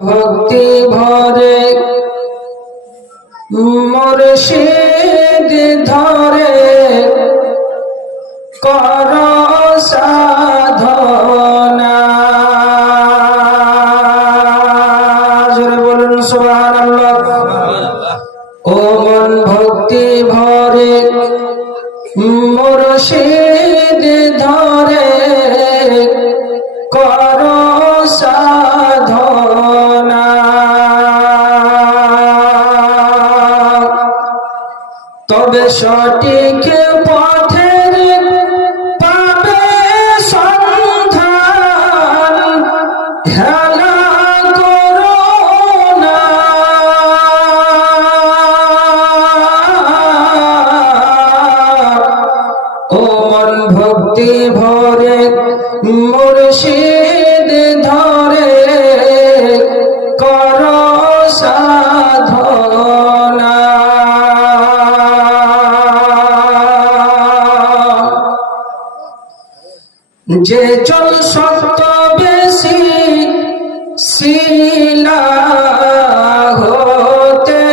ভক্তি ভরে মুর্শিদ ধরে কর সাধনা। জোরে বলুন সুবহানাল্লাহ। ও মন ভক্তি ভরে মুর্শিদ ধরে কর সাধনা। তবে সঠিক পথের পাবে সন্ধান, হেলা করো না। ও মন ভক্তি ভরে মুর্শিদ ধরে কর সাধনা। যে চল সত্য বেশি শিলা হতে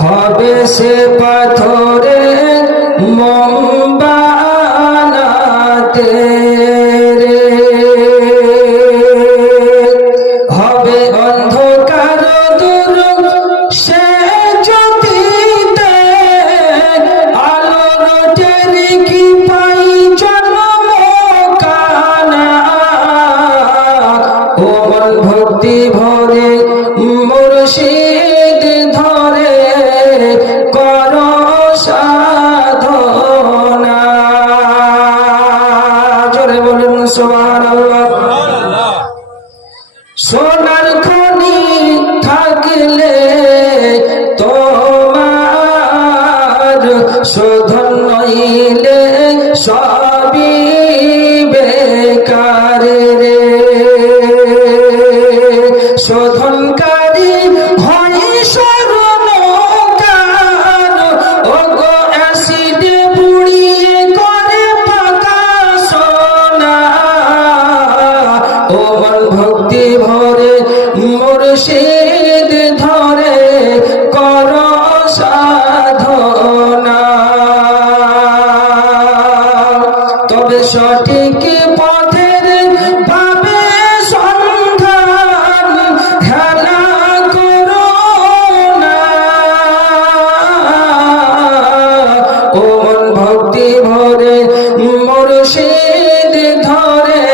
হবে সে পাথরে মোমবানাতে রে। হবে অন্ধকার দূর সে জ্যোতিতে, আলোর টেরি কি পাই জন্ম কানা। ও মন ভক্তি ভরে মুর্শিদ ধরে কর সাধনা। জোরে বলুন সুবহানাল্লাহ। সোনার খনি থাকলে তোমার শোধন নইলে সবই বেকার রে। শোধনকারী হয় স্বর্ণকার, ওগো অ্যাসিডে পুড়িয়ে করে পাকা সোনা। ও মন ভক্তি ভরে মুর্শিদ ধরে কর সাধনা। তবে সঠিক পথের পাবে সন্ধান, হেলা করো না। ও মন ভক্তি ভরে মুর্শিদ ধরে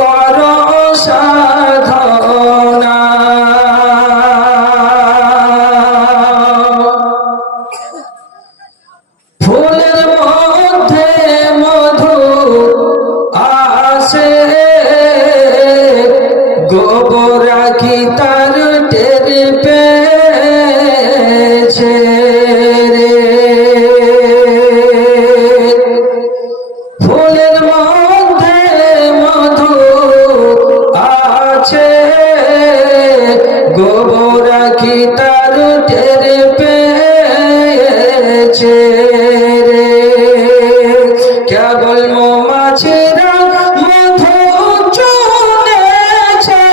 কর সাধনা। ফুলের মধ্যে মধু আসে, গোবর কি তার টের পেয়েছে রে। ফুলের মধ্যে মধু আছে, গোবর কি তার টের পেয়েছে রে। কেবল মৌমাছিরা মধু চুনেছে,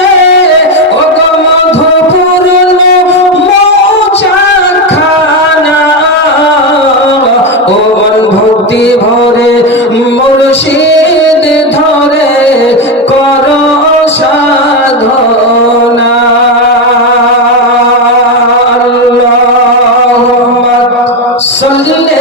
ওগো মধুপূর্ণ মৌচাকখানা। ও মন ভক্তি ভরে মুর্শিদ ধরে কর সাধনা। আল্লাহুম্মা সাল্লি